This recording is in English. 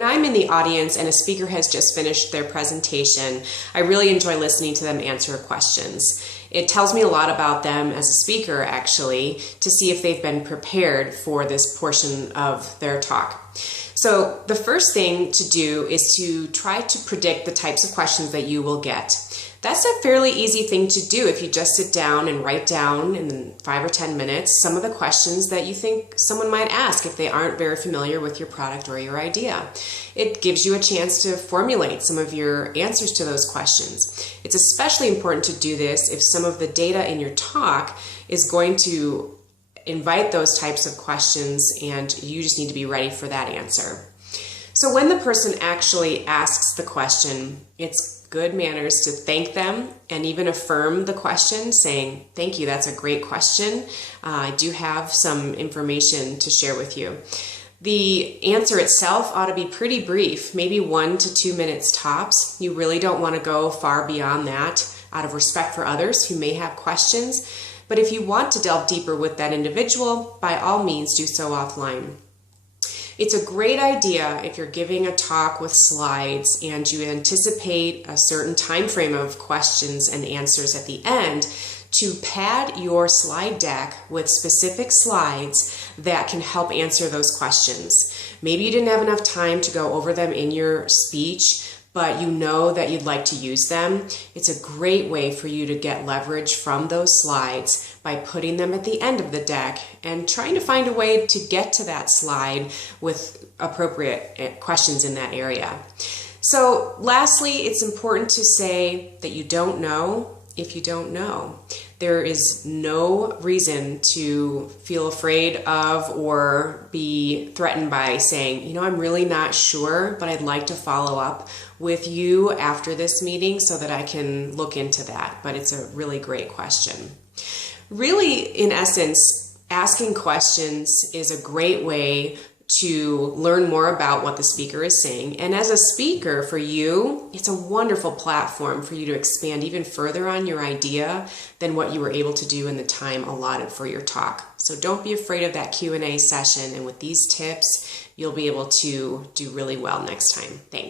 When I'm in the audience and a speaker has just finished their presentation, I really enjoy listening to them answer questions. It tells me a lot about them as a speaker, actually, to see if they've been prepared for this portion of their talk. So the first thing to do is to try to predict the types of questions that you will get. That's a fairly easy thing to do if you just sit down and write down in 5 or 10 minutes some of the questions that you think someone might ask if they aren't very familiar with your product or your idea. It gives you a chance to formulate some of your answers to those questions. It's especially important to do this if some of the data in your talk is going to invite those types of questions and you just need to be ready for that answer. So when the person actually asks the question, it's good manners to thank them and even affirm the question, saying, "Thank you, that's a great question. I do have some information to share with you." The answer itself ought to be pretty brief, maybe 1 to 2 minutes tops. You really don't want to go far beyond that out of respect for others who may have questions. But if you want to delve deeper with that individual, by all means do so offline. It's a great idea if you're giving a talk with slides and you anticipate a certain time frame of questions and answers at the end to pad your slide deck with specific slides that can help answer those questions. Maybe you didn't have enough time to go over them in your speech, but you know that you'd like to use them. It's a great way for you to get leverage from those slides by putting them at the end of the deck and trying to find a way to get to that slide with appropriate questions in that area. So lastly, it's important to say that you don't know if you don't know. There is no reason to feel afraid of or be threatened by saying, I'm really not sure, but I'd like to follow up with you after this meeting so that I can look into that. But it's a really great question. Really, in essence, asking questions is a great way to learn more about what the speaker is saying. And as a speaker, for you, it's a wonderful platform for you to expand even further on your idea than what you were able to do in the time allotted for your talk. So don't be afraid of that Q&A session. And with these tips, you'll be able to do really well next time. Thanks.